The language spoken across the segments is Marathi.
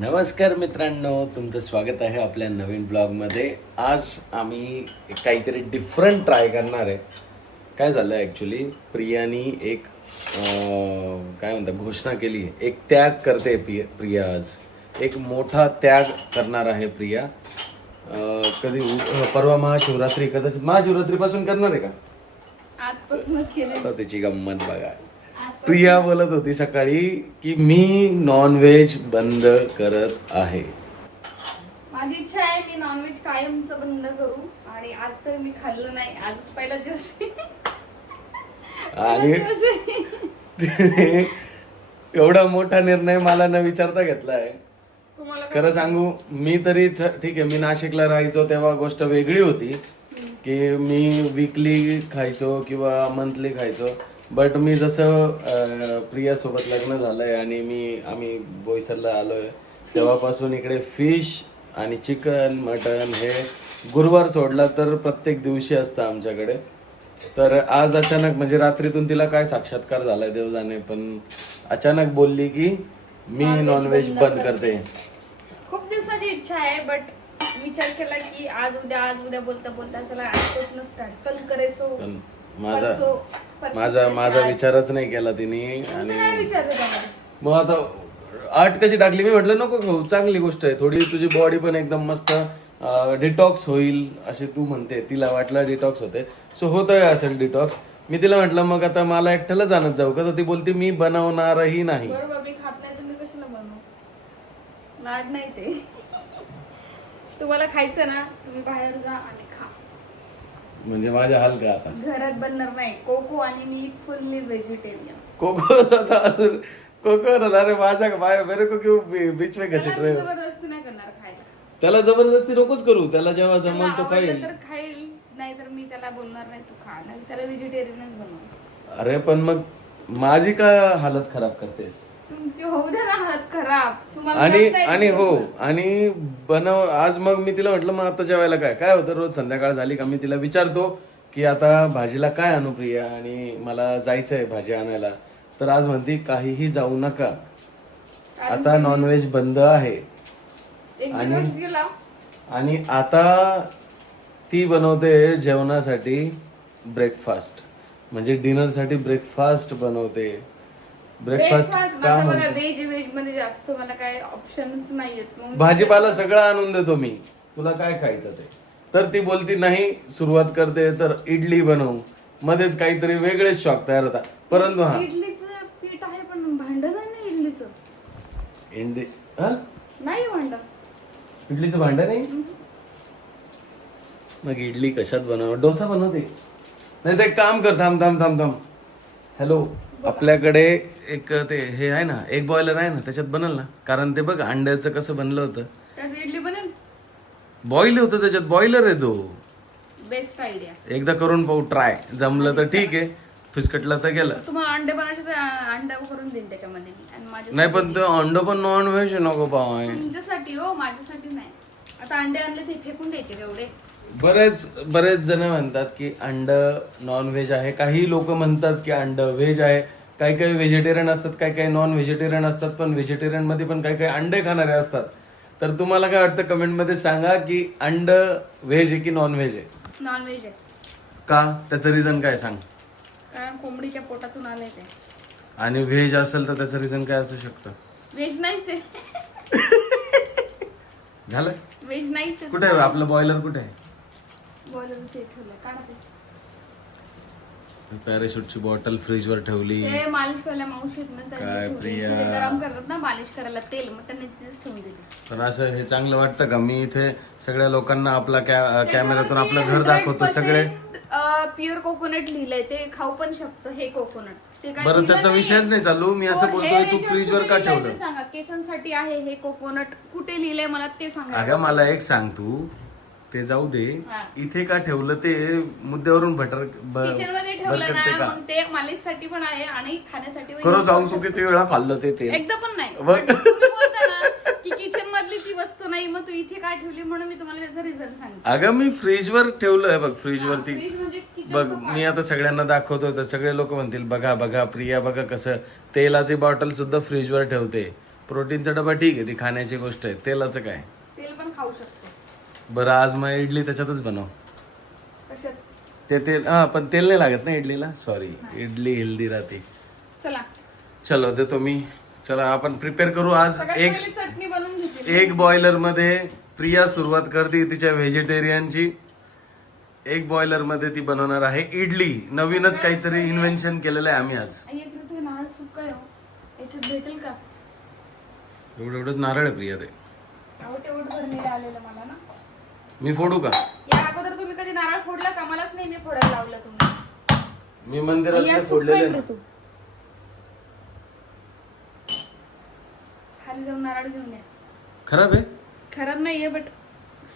नमस्कार मित्रांनो तुमचं स्वागत आहे आपल्या नवीन ब्लॉगमध्ये. आज आम्ही काहीतरी डिफरंट ट्राय करणार आहे. काय झालं ॲक्च्युली प्रियानी एक काय म्हणतात घोषणा केली. एक त्याग करते प्रिय प्रिया आज. एक मोठा त्याग करणार आहे प्रिया. कधी परवा महाशिवरात्री कदाचित महाशिवरात्रीपासून करणार आहे का? आजपासूनच त्याची गंमत बघा. प्रिया बोलत होती सकाळी की मी नॉनव्हेज बंद करत आहे माझी इच्छा आहे मी नॉनव्हेज कायमच बंद करू आणि आज तर मी खाल्लं नाही आज पहिला दिवस. आणि. तिने एवढा मोठा निर्णय मला न विचारता घेतलाय खरं सांगू मी तरी ठीक आहे मी नाशिकला राहायचो तेव्हा गोष्ट वेगळी होती की मी विकली खायचो किंवा मंथली खायचो बट मी जसं प्रियासोबत लग्न झालंय आणि मी आम्ही बोईसरला आलोय तेव्हापासून इकडे फिश आणि चिकन मटन हे गुरुवार सोडला तर प्रत्येक दिवशी असतं आमच्याकडे. तर आज अचानक म्हणजे रात्रीतून तिला काय साक्षात्कार झालाय देव जाणे पण अचानक बोलली की मी नॉनव्हेज बंद करते. खूप दिवसाची इच्छा आहे बट विचार केला की आज उद्या आज उद्या बोलता बोलता चला आजपासून स्टार्ट कल करे सो. पण माझा माझा माझा. विचारच नाही केला तिने आणि? मग आता आठ कशी टाकली? मी म्हटलं नको खाऊ चांगली गोष्ट आहे. थोडी तुझी बॉडी पण एकदम मस्त डिटॉक्स होईल असे तू म्हणते. तिला वाटलं डिटॉक्स होते. सो होत असेल डिटॉक्स मी तिला म्हटलं मग आता मला एकट्यालाच आणत जाऊ का? तर ती बोलती मी बनवणारही नाही. तुम्हाला खायचं ना तुम्ही बाहेर जा आणि म्हणजे माझ्या हाल का आता? घरात बनणार नाही. कोको आणि मी फुल्ली व्हेजिटेरियन. कोको कोको अरे माझा बाय मेरे को क्यों बीच में घसीट रहे हो जबरदस्ती नाही करणार खायला. त्याला जबरदस्ती नकोच करू. त्याला जेव्हा जमल तो खाईल. तर खाईल नाही तर मी त्याला बोलणार नाही तू खा. नाही त्याला व्हेजिटेरियनच बनव. अरे पण मग माझी काय हालत खराब करतेस? तुमची होऊ द्या ना हालत खराब. तुम्हाला आणि आहे आणि हो. आणि बनव आज मग मी तिला म्हटलं मग आता जेवायला काय? काय होतं? रोज संध्याकाळ झाली का? मी तिला विचारतो की आता भाजीला काय आणू प्रिया? आणि मला जायचंय भाजी आणायला. तर आज म्हणती काहीही जाऊ नका. आता नॉनव्हेज बंद आहे. एक आणि- दिवस गेला. आणि आता ती बनवते जेवणासाठी ब्रेकफास्ट म्हणजे डिनरसाठी ब्रेकफास्ट बनवते. ब्रेकफास्ट ब्रेकफास्ट का बघा म्हणते? व्हेज व्हेजमध्ये जास्त मला काय ऑप्शन्स नाहीयेत. मग मी भाजीपाला सगळं आणून देतो मी. तुला काय खायचं ते? तर ती बोलती नाही सुरुवात करते तर इडली बनवू. मध्येच काहीतरी वेगळेच शॉक तयार होता परंतु हा. इडलीचं पीठ आहे पण भांड नाही ना इडलीचं? इंडी हा? नाही भांड इडलीचं भांडं नाही मग इडली कशात बनव डोसा बनवते नाही एक काम कर थांब थांब थांब थांब. हॅलो आपल्याकडे एक ते हे आहे ना एक बॉयलर आहे ना त्याच्यात बनल ना. कारण ते बघ अंड्याचं कसं बनलं होतं. त्यात इडली बनेल? बॉईल होतं त्याच्यात बॉयलर आहे तो. बेस्ट आयडिया एकदा करून पाहू ट्राय जमलं तर ठीक आहे. फिसकटलं तर गेलं. तुम्हाला अंडे तर अंडा करून देईन त्याच्यामध्ये मी. आणि माझ्या नाही पण ते अंड पण नॉन व्हेज नको पाव तुमच्यासाठी हो माझ्यासाठी नाही. आता अंडे आणले ते फेकून द्यायचे एवढे? बरेच बरेच जण म्हणतात की अंड नॉन व्हेज आहे. काही लोक म्हणतात की अंड व्हेज आहे. काही काही व्हेजिटेरियन असतात काही काही नॉन व्हेजिटेरियन असतात पण व्हेजिटेरियनमध्ये पण काही काही अंडे खाणारे असतात. तर तुम्हाला काय वाटतं? कमेंटमध्ये सांगा की अंड व्हेज आहे की नॉन व्हेज आहे? नॉन व्हेज आहे. का? त्याचं रिझन काय सांग. कारण कोंबडीच्या पोटातून आले ते. आणि व्हेज असेल तर त्याचं रिझन काय असू शकतं? व्हेज नाहीच आहे. झालं? व्हेज नाहीच आहे. कुठे आहे? आपलं बॉयलर कुठे आहे बॉयलर ते ठेवलंय काढा ते. पॅराशूटची बॉटल फ्रीजवर ठेवली. ते मालिश करायला मावशी आहेत ना त्यांनी काय ठेवले. प्रिया. ते गरम करतात ना मालिश करायला तेल मग त्यांनी तिथेच ठेवून दिले. पण असं हे चांगलं वाटतं का? मी इथे सगळ्या लोकांना आपला कॅ- कॅमेऱ्यातून आपलं घर दाखवतो सगळे. प्युअर कोकोनट लिहिलंय ते खाऊ पण शकतो हे कोकोनट ते काय बरं लिहिलं त्याचा. विषयच नाही चालू. मी असं हो, बोलतोय तू याच्यात फ्रीजवर कुठे का ठेवलं? सांगा केसांसाठी आहे हे कोकोनट कुठे लिहिलंय मला ते सांगा. अगं मला एक सांग तू. ते जाऊ दे. हा. इथे का ठेवलं ते? मुद्द्यावरून भटर ब- किचनमध्ये ठेवलं भरकटते ना का? मग ते मालिशसाठी पण आहे आणि खाण्यासाठी पण खरं सांग तू किती वेळा खाल्लं ते ते एकदा पण नाही. बघ. पण तुम्ही बोलता ना की किचन मधली ती वस्तू नाही मग तू इथे काय ठेवली म्हणून मी तुम्हाला त्याचा रिझल्ट सांगते. अगं मी फ्रीजवर ठेवलंय बघ फ्रीजवरती. फ्रीज म्हणजे kitchen बघ चं मी आता सगळ्यांना दाखवतो तर सगळे लोक म्हणतील बघा बघा प्रिया बघा कसं तेलाची बॉटल सुद्धा फ्रीजवर ठेवते. प्रोटीनचा डबा ठीक आहे ती खाण्याची गोष्ट आहे. तेलाचं काय? तेल पण खाऊ शकतो. बरं आज मग इडली त्याच्यातच बनव. कशात? ते तेल हा पण तेल नाही लागत ना इडलीला? सॉरी इडली हेल्दी राहते. चला. चलो देतो मी. चला आपण प्रिपेअर करू. आज सगळ्यात एक पहिले चटणी बनवून घेते एक बॉयलरमध्ये प्रिया सुरुवात करते तिच्या व्हेजिटेरियनची एक बॉयलरमध्ये ती बनवणार आहे इडली. नवीनच काहीतरी इन्व्हेन्शन केलेलं आहे आम्ही आज. आई इकडे तुझे नारळ सुका आहे हो. याच्यात भेटेल का? एवढं एवढंच नारळ आहे प्रिया ते. अहो आलेलं मला ना. मी फोडू का? या अगोदर तुम्ही कधी नारळ फोडला का? मलाच नेहमी फोडायला लावलं तुम्ही. मी मंदिरात इकडे ना तू खाली जाऊन नारळ घेऊन या. खराब आहे? खराब नाहीये बट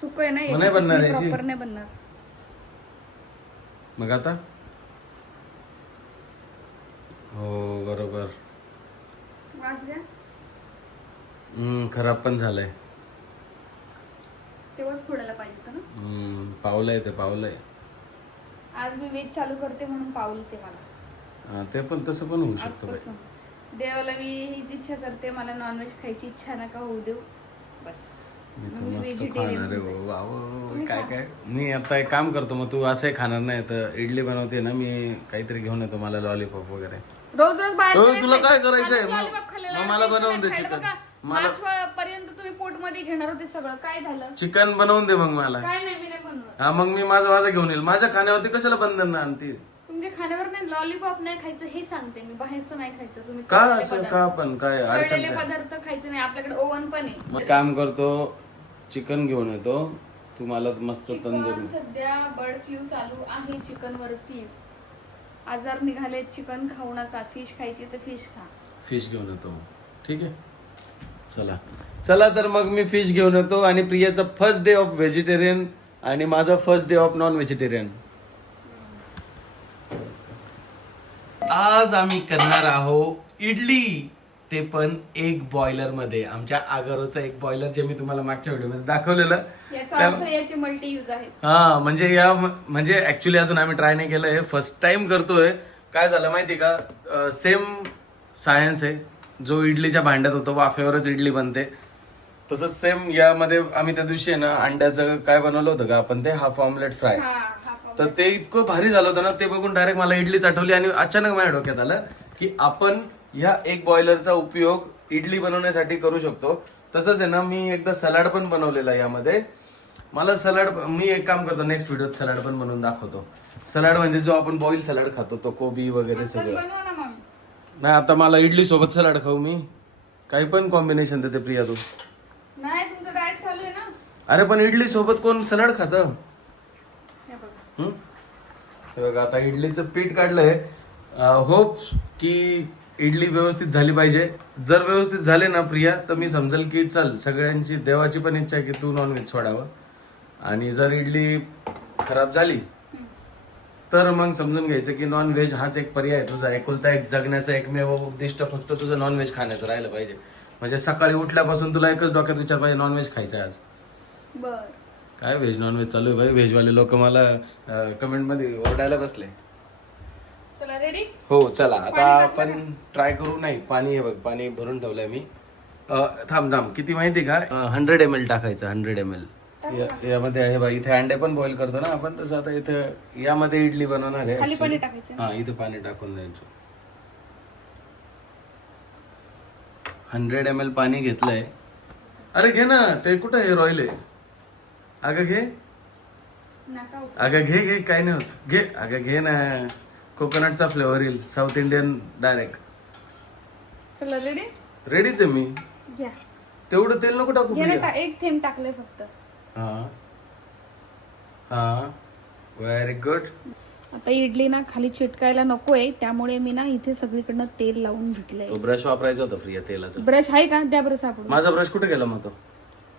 सुक आहे ना मग नाही बनणार याची? प्रॉपर नाही बनणार. मग आता? हो बरोबर. वास घ्या. हम्म, खराब पण झालंय तेव्हाच फोडायला पाहिजे होतं ना हम्म, पावलंय ते पावलंय आज मी वेज चालू करते म्हणून पाऊल ते मला हा, ते पण तसं पण होऊ शकतं बाई. आजपासून देवाला मी हीच इच्छा करते मला नॉनव्हेज खायची इच्छा नका होऊ देऊ बस मी मग तर मी मस्त vegetarian खाणार आहे होते. हो तुम्ही काय खा. काय मी आता एक काम करतो मग तू असंही खाणार नाही तर इडली बनवते ना मी काहीतरी घेऊन येतो मला लॉलीपॉप वगैरे रोज रोज बाहेर तुला काय. करायचंय? मग- lollipop खाल्लेलं मग आहे, मला बनवून. बघा. मला- मार्च पोटमध्ये घेणार होते सगळं. काय झालं? चिकन बनवून दे मग मला. काय नाही मी नाही बनवत हा मग मी माझं माझं घेऊन येईल. माझ्या खाण्यावरती कशाला बंधन आणते तुमच्या खाण्यावर नाही लॉलीपॉप नाही खायचं हे सांगते मी. बाहेरचं नाही खायचं तुम्ही का तळलेले असं? पदार्थ- का पण? काय अडचण तळलेले काय पदार्थ खायचे नाही आपल्याकडे ओव्हन पण आहे. मग काम करतो चिकन घेऊन येतो. तू मला मस्त चिकन तंदुरी सध्या बर्ड फ्लू चालू आहे चिकन वरती आजार निघाले चिकन खाऊ नका. फिश खायची तर फिश खा. फिश घेऊन येतो. ठीक आहे? चला. चला तर मग मी फिश घेऊन येतो आणि प्रियाचा फर्स्ट डे ऑफ व्हेजिटेरियन आणि माझा first day of non vegetarian आज आम्ही करणार आहोत इडली. ते पण एक बॉयलरमध्ये. आमच्या आगारोचा एक बॉयलर जे मी तुम्हाला मागच्या व्हिडिओमध्ये दाखवलेलं. याचा मल्टी यूज आहेत हा म्हणजे या म्हणजे ऍक्च्युली अजून आम्ही ट्राय नाही केलंय फर्स्ट टाइम करतोय. काय झालं माहिती का? सेम सायन्स आहे. जो इडलीच्या भांड्यात होतो वाफेवरच इडली बनते. तसंच सेम यामध्ये आम्ही त्या दिवशी आहे ना अंड्याचं काय बनवलं होतं का आपण ते हाफ ऑमलेट फ्राय. तर ते इतकं भारी झालं होतं ना ते बघून डायरेक्ट मला इडलीच आठवली आणि अचानक माझ्या डोक्यात आलं की आपण ह्या एक बॉयलरचा उपयोग इडली बनवण्यासाठी करू शकतो. तसंच आहे ना मी एकदा सलाड पण बनवलेला यामध्ये. मला सलाड मी एक काम करतो नेक्स्ट व्हिडिओत सलाड पण बनवून दाखवतो. सलाड म्हणजे जो आपण बॉईल सलाड खातो तो कोबी वगैरे सगळं. नाही आता मला इडली सोबत सलाड खाऊ मी. काही पण कॉम्बिनेशन देते प्रिया तू नाही तुमचं डाएट चालू आहे ना अरे पण इडली सोबत कोण सलाड खातं? हे बघा. आता इडलीचं पीठ काढलंय. होप की इडली व्यवस्थित झाली पाहिजे. जर व्यवस्थित झाले ना प्रिया तर मी समजेल की चल सगळ्यांची देवाची पण इच्छा आहे की तू नॉनव्हेज सोडावं. आणि जर इडली खराब झाली तर मग समजून घ्यायचं की नॉन व्हेज हाच एक पर्याय तुझा. एकुलता एक जगण्याचा एकमेव उद्दिष्ट फक्त तुझं नॉन व्हेज खाण्याचं राहिलं पाहिजे. म्हणजे सकाळी उठल्यापासून तुला एकच डोक्यात विचार पाहिजे नॉन व्हेज खायचं आहे आज. बर. काय व्हेज नॉन व्हेज चालू आहे भाई व्हेजवाले लोक मला कमेंटमध्ये ओरडायला बसले. चला रेडी हो चला. आता आपण ट्राय करू. नाही पाणी आहे बघ पाणी भरून ठेवलंय मी. अ, थांब थांब. किती माहिती का? हंड्रेड एम एल टाकायचं हंड्रेड एम एल यामध्ये आहे बघ इथे अंडे पण बॉईल करतो ना आपण. तसं आता इथे यामध्ये इडली बनवणार आहे खाली actually. पाणी टाकायचं. हा इथे पाणी टाकून द्यायचं. हंड्रेड एम एल पाणी घेतलंय. अरे घे ना ते कुठं हे रॉयल आहे. अगं घे. अगं घे घे काय नाही होत. घे. अगं घे ना. कोकोनटचा फ्लेवर येईल. South Indian direct. चला रेडी रेडीच आहे मी. घ्या. तेवढं तेल नको टाकू घे ना प्रिया टा- एक थेंब टाकलंय फक्त. हा. हा. व्हेरी गुड आता इडली ना खाली चिटकायला नकोय. त्यामुळे मी ना इथे सगळीकडनं तेल लावून घेतलंय. तो ब्रश वापरायचा होता प्रिया तेलाचा. ब्रश आहे का? द्या ब्रश आपण माझा ब्रश कुठे गेला मग तो?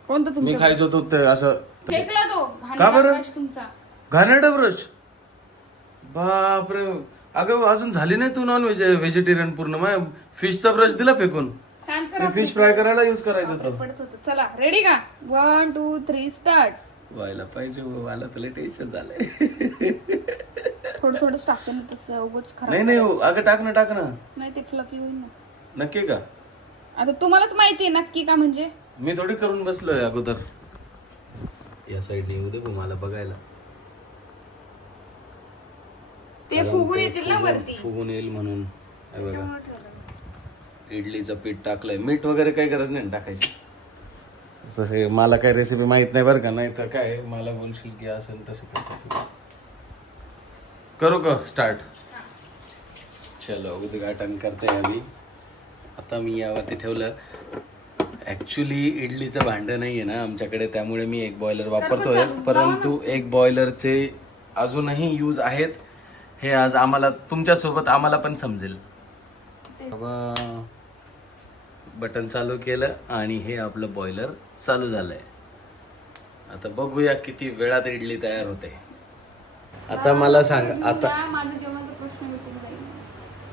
कोणतं मी तुमचं? खायचो तो ते असं फेकला तो. का बरं? ब्रश तुमचा. घाणेरडा ब्रश? बापरे. अगं अजून झाली नाही तू नॉन व्हेज व्हेजिटेरियन पूर्ण. मग फिशचा ब्रश दिला फेकून. शांत फिश फ्राय करायला युज करायचं होतं. पडत होतं. चला रेडी का? वन टू थ्री स्टार्ट व्हायला पाहिजे हो, मला तुला टेन्शन झालंय. थोडं थोडं टाकते ना तसं उगच खराब नाही नाही हो, अगं टाक ना टाक ना. नाही ते फ्लफी होईल ना. नक्की का? आता तुम्हालाच माहिती आहे नक्की का म्हणजे? मी थोडी करून बसलोय अगोदर. या साईडने येऊ दे मला बघायला. ते कारण फुगून येतील ना फुगून- वरती. फुगून येईल म्हणून. हे बघा. त्याच्यामुळे ठेवलं. इडलीचं पीठ टाकलंय. मीठ वगैरे काही गरज नाही ना टाकायची. असं हे मला काही रेसिपी माहीत नाही बरं का. नाही तर काय मला बोलशील की असं आणि तसं करतो करू का? स्टार्ट चलो उद्घाटन करते अभी आता मी यावरती ठेवलं. ॲक्च्युली इडलीचं भांडं नाही आहे ना आमच्याकडे त्यामुळे मी एक बॉयलर वापरतोय. परंतु एक बॉयलरचे अजूनही यूज आहेत. हे आज आम्हाला तुमच्यासोबत आम्हाला पण समजेल. बटन चालू केलं आणि हे आपलं बॉयलर चालू झालंय. आता बघूया किती वेळात इडली तयार होते. आता मला सांग आता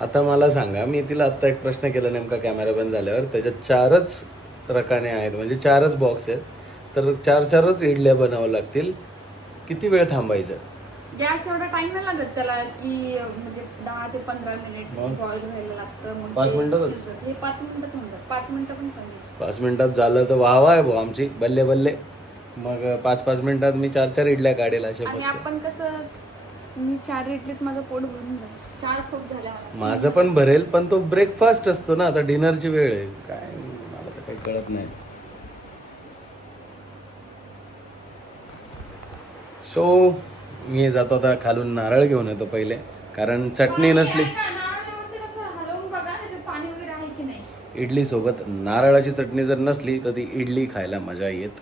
आता मला सांगा मी तिला आता एक प्रश्न केला नेमका कॅमेरा बंद झाल्यावर. त्याच्यात चारच रकाने आहेत. म्हणजे चारच बॉक्स आहेत. तर चार चारच इडल्या बनावं लागतील. किती वेळ थांबायचं? जास्त एवढा टाइम नाही लागत त्याला की म्हणजे दहा ते पंधरा मिनिट मग? बॉईल व्हायला लागतं. मग पाच ते? शिजतं. हे पाच मिनिटात होऊन पाच मिनिटं पण कमी पाच मिनिटात झालं तर वाहवा आहे भाऊ आमची. बल्ले बल्ले. मग पाच पाच मिनिटात मी चार चार इडल्या काढेल अशा आणि मस्त. आपण कसं मी चार इडलीत माझं पोट भरून जाईल. चार खूप झाल्या मला. माझं पण भरेल पण तो ब्रेकफास्ट असतो ना आता डिनरची वेळ आहे. काय कळत नाही. सो मी जातो आता खालून नारळ घेऊन येतो पहिले. कारण चटणी नसली इडली सोबत नारळाची चटणी जर नसली तर ती इडली खायला मजा येत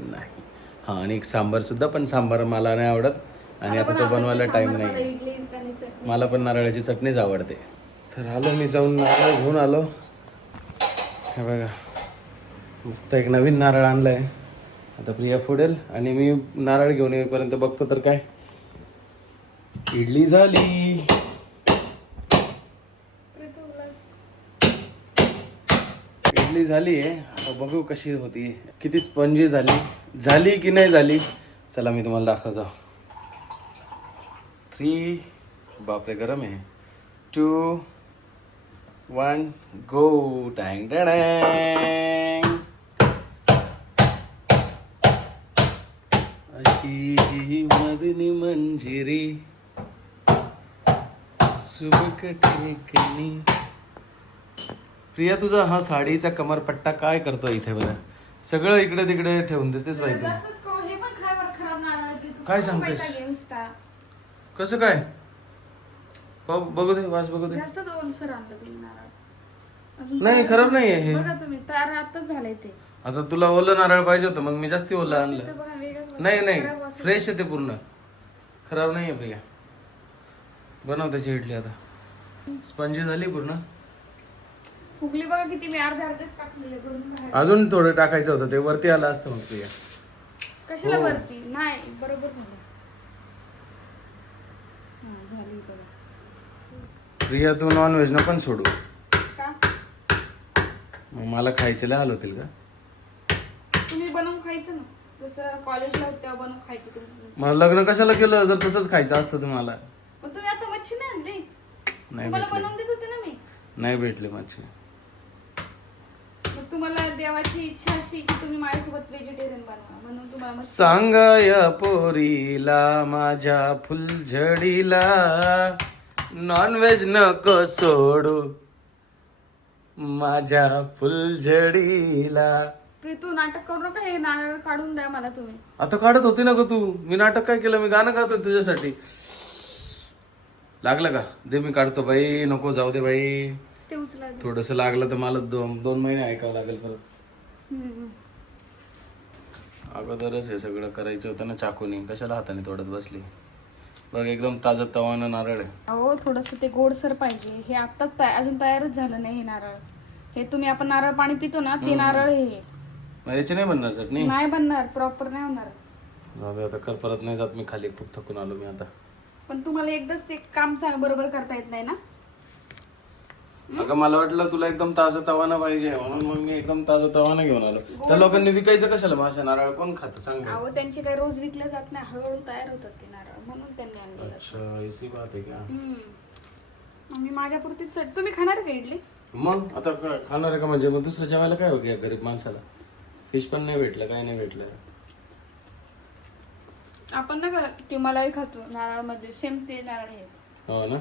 नाही. हा आणि एक सांबार सुद्धा पण सांबार मला नाही आवडत. आणि आता तो बनवायला टाइम नाही. मला पण नारळाची चटणीच आवडते. तर आलो मी जाऊन नारळ घेऊन आलो. हे बघा. मस्त एक नवीन नारळ आणलाय. आता प्रिया फोडेल आणि मी नारळ घेऊन येईपर्यंत बघतो तर काय. इडली झाली. इडली झाली आहे. आता बघू कशी होती. किती स्पंजी झाली. झाली की नाही झाली. चला मी तुम्हाला दाखवतो. थ्री बापरे गरम आहे. टू वन गो टँग टँग मदनी मंजिरी सुबक प्रिया तुझा हा साडीचा कमरपट्टा काय करतो इथे बरं सगळं इकडे तिकडे ठेवून देतेस बाई तू. हे आहे. काय सांगतेस? आहे. कसं काय? पाहू- बघू दे वास बघू दे. जास्तच ओलसर आणलं तुम्ही नारळ. अजून नाही खराब हे. बघा तुम्ही आताच झालंय ते. आता तुला ओलं नारळ पाहिजे होतं मग मी जास्ती ओलं आणलं. बघा वेगळंच नाही नाही फ्रेश आहे ते पूर्ण. खराब नाही आहे प्रिया. बनव त्याची इडली आता. स्पंजी झाली पूर्ण. फुगली बघा किती मी अर्ध्या अर्धेच टाकलेले करून बाहेर. अजून थोडं टाकायचं होतं ते वरती आलं असतं मग प्रिया. कशाला हो. वरती? नाही बरोबर झालं. हा, झाली बघा. प्रिया तू नॉन व्हेज न पण सोडू. का? मग मला खायचे हाल होतील का? तुम्ही बनवून खायचं ना. जसं कॉलेजला होते तेव्हा बनवून खायचे तुमचं मला लग्न कशाला केलं? जर तसंच खायचं असतं तुम्हाला. पण तुम्ही आता मच्छी नाही आणली? नाही तुम्हाला भेटले. बनवून देत होते ना मी. नाही भेटले मच्छी. मग तुम्हाला देवाची इच्छा अशी की तुम्ही माझ्यासोबत व्हेजिटेरियन बनवा. म्हणून तुम्हाला मच्छी सांगा या पोरीला माझ्या फुलझडीला. नॉनव्हेज नको सोडू. माझ्या फुलझडीला. प्रीतू नाटक करू नका हे नारळ काढून द्या मला तुम्ही. आता काढत होती ना ग तू? मी नाटक काय केलं? मी गाणं गातोय तुझ्यासाठी. लागलं का? दे मी काढतो बाई. नको जाऊ दे बाई. ते उचला दे. थोडस लागलं तर मला दोन दोन महिने ऐकावं लागेल परत. हम्म. अगोदरच हे सगळं करायचं होतं ना चाकूनी. कशाला हाताने तोडत बसली? बघ एकदम ताजं तवानं नारळ आहे. अहो थोडस ते गोडसर पाहिजे. हे आत्ताच तया- अजून तयारच झालं नाही हे नारळ. हे तुम्ही आपण नारळ पाणी पितो ना ते नारळ हे. याची नाही बनणार चटणी? नाही बनणार प्रॉपर नाही होणार. जाऊ दे आता कर परत नाही जात मी खाली खूप थकून आलो मी आता. पण तुम्हाला एकदाच एक काम सांग बरोबर करता येत नाही ना? अगं मला वाटलं तुला एकदम ताजं तवाना पाहिजे म्हणून मग मी एकदम ताजं तवाना घेऊन आलो. त्या लोकांनी विकायचं कशाला? माझ्या नारळ कोण खात? सांग. अहो त्यांचे काही रोज विकले जात नाही हळूहळू तयार होतात ते नारळ म्हणून त्यांनी आणलेलं अच्छा ऐसी बात आहे का? हम्म. मी माझ्यापुरतीच चट तुम्ही खाणार का इडली? मग आता का- खाणार आहे का? म्हणजे मग दुसरं जेवायला काय हो गया गरीब माणसाला? फिश पण नाही भेटलं काय नाही भेटलं. आपण ना का ते मलाई खातो नारळमध्ये. सेम ते नारळ आहे हो ना?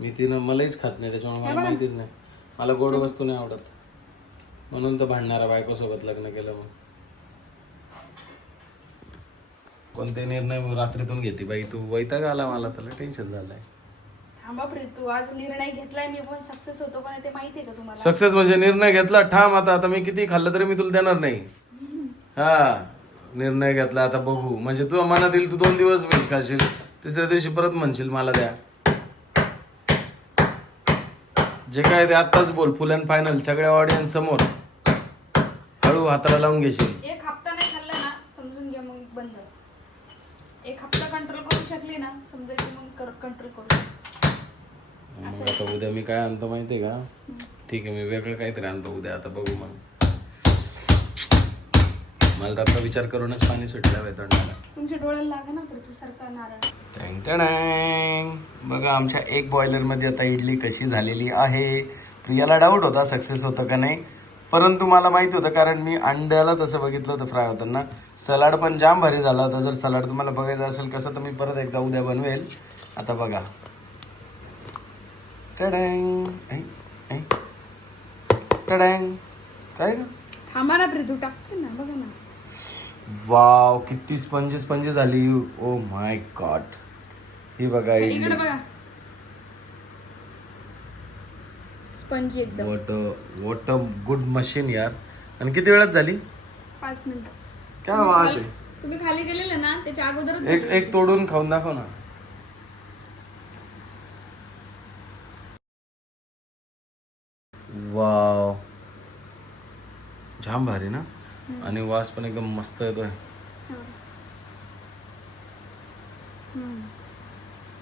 मी तिनं मलाहीच खात नाही त्याच्यामुळे मला माहितीच नाही. मला गोड वस्तू नाही आवडत. म्हणून तर भांडणारा बायकोसोबत लग्न केलं मग. कोणते निर्णय रात्रीतून घेते बाई तू वैताग आला मला त्याला टेन्शन झालंय. थांबा प्रीत तू आज निर्णय घेतलाय मी पण सक्सेस होतो का नाही ते माहिती आहे का तुम्हाला? सक्सेस म्हणजे निर्णय घेतला ठाम आता आता मी किती खाल्लं तरी मी तुला देणार नाही. हा निर्णय घेतला आता बघू. म्हणजे तू मनात येईल तू दोन दिवस वेज खाशील तिसऱ्या दिवशी परत म्हणशील मला द्या. जे काय ते आत्ताच बोल फुल अँड फायनल सगळ्या ऑडियन्स समोर. हळू हाताला लावून घेशील. एक हप्ता नाही खाल्ला ना समजून घ्या मग बंद. एक हप्ता कंट्रोल करू शकली ना समजा की मग कंट्रोल करू. मग आता उद्या मी काय आणतो माहितीये का? ठीक आहे मी वेगळं काहीतरी आणतो उद्या आता बघू मग. मला आता विचार करूनच पाणी सुटलं वेतरणाला तुमच्या डोळ्याला लागा ना नारळ. टँग टँग. बघा आमच्या एक बॉयलरमध्ये आता इडली कशी झालेली आहे. प्रियाला डाऊट होता सक्सेस होतं का नाही? परंतु मला माहिती होतं कारण मी अंड्याला तसं बघितलं होतं फ्राय होताना. सलाड पण जाम भारी झाला होता. जर सलाड तुम्हाला बघायचं असेल कसं तर मी परत एकदा उद्या बनवेल. आता बघा. टडँग. ऐ. काय ग? थांबा ना प्रीत तू टाकते ना बघा ना. वाव किती स्पंजी स्पंजी झाली ओ माय गॉड ही बघा इकडे बघा. स्पंजी एकदम. What what a good machine यार. आणि किती वेळात झाली? पाच मिनिटं. काय बात आहे. तुम्ही खाली गेलेले ना त्याच्या अगोदरच एक एक तोडून खाऊन दाखव ना. वाव. जाम भारी ना? आणि वास पण एकदम मस्त येतोय. हा.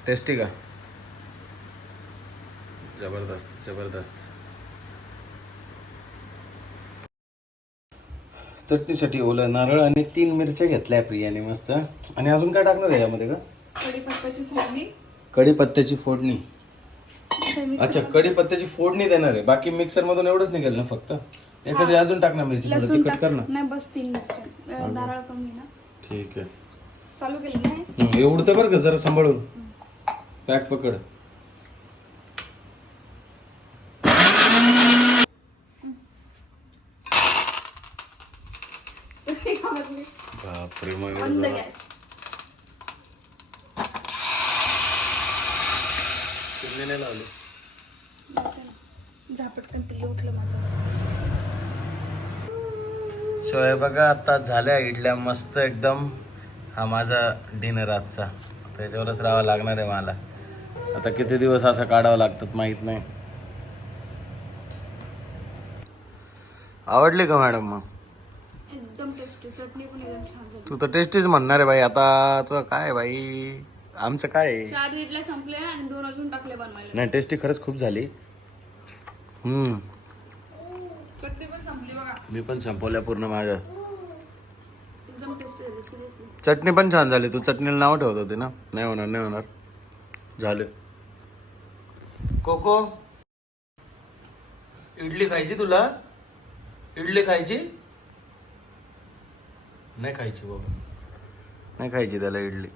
टेस्टी का? जबरदस्त जबरदस्त. चटणीसाठी ओलं नारळ आणि तीन मिरच्या घेतल्या प्रियाने मस्त. आणि अजून काय टाकणार आहे यामध्ये का? कढीपत्त्याची फोडणी. अच्छा कढीपत्त्याची फोडणी देणार आहे. बाकी मिक्सर मधून एवढंच निघेल ना फक्त? एखादी अजून टाक ना मिरची थोडं लसूण तिखट टाक कर ना. नाही बस तीन मिरच्या अं, नारळ कमी ना. ठीक आहे. चालू केलं नाही हे? उडतं बरं का जरा सांभाळून. पॅक पकड. बापरे मग बंद गॅस. चिमणी नाही लावली. झापटकन पिल्लू उठलं माझं. सो हे बघा आता झाल्या इडल्या मस्त एकदम. हा माझा डिनर आजचा. त्याच्यावरच राहावं लागणार आहे मला. आता किती दिवस असं काढावं लागतात माहीत नाही. आवडली का मॅडम मग? एकदम टेस्टी चटणी पण एकदम छान झाली. तू तर टेस्टीच म्हणणार आहे बाई. आता तुझं काय आहे बाई? आमचं काय आहे? चार इडल्या संपल्या आणि दोन अजून टाकले बनवायला. नाही टेस्टी खरंच खूप झाली. हम्म. चटणी मी पण संपवल्या पूर्ण माझ्या. चटणी पण छान झाली. तू चटणीला नाव ठेवत होती ना? नाही होणार नाही होणार. झालं. कोको इडली खायची तुला? इडली खायची? नाही खायची बाबा. नाही खायची त्याला इडली.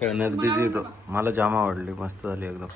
खेळण्यात बिझी येतो मला जाम आवडली. मस्त झाली एकदम.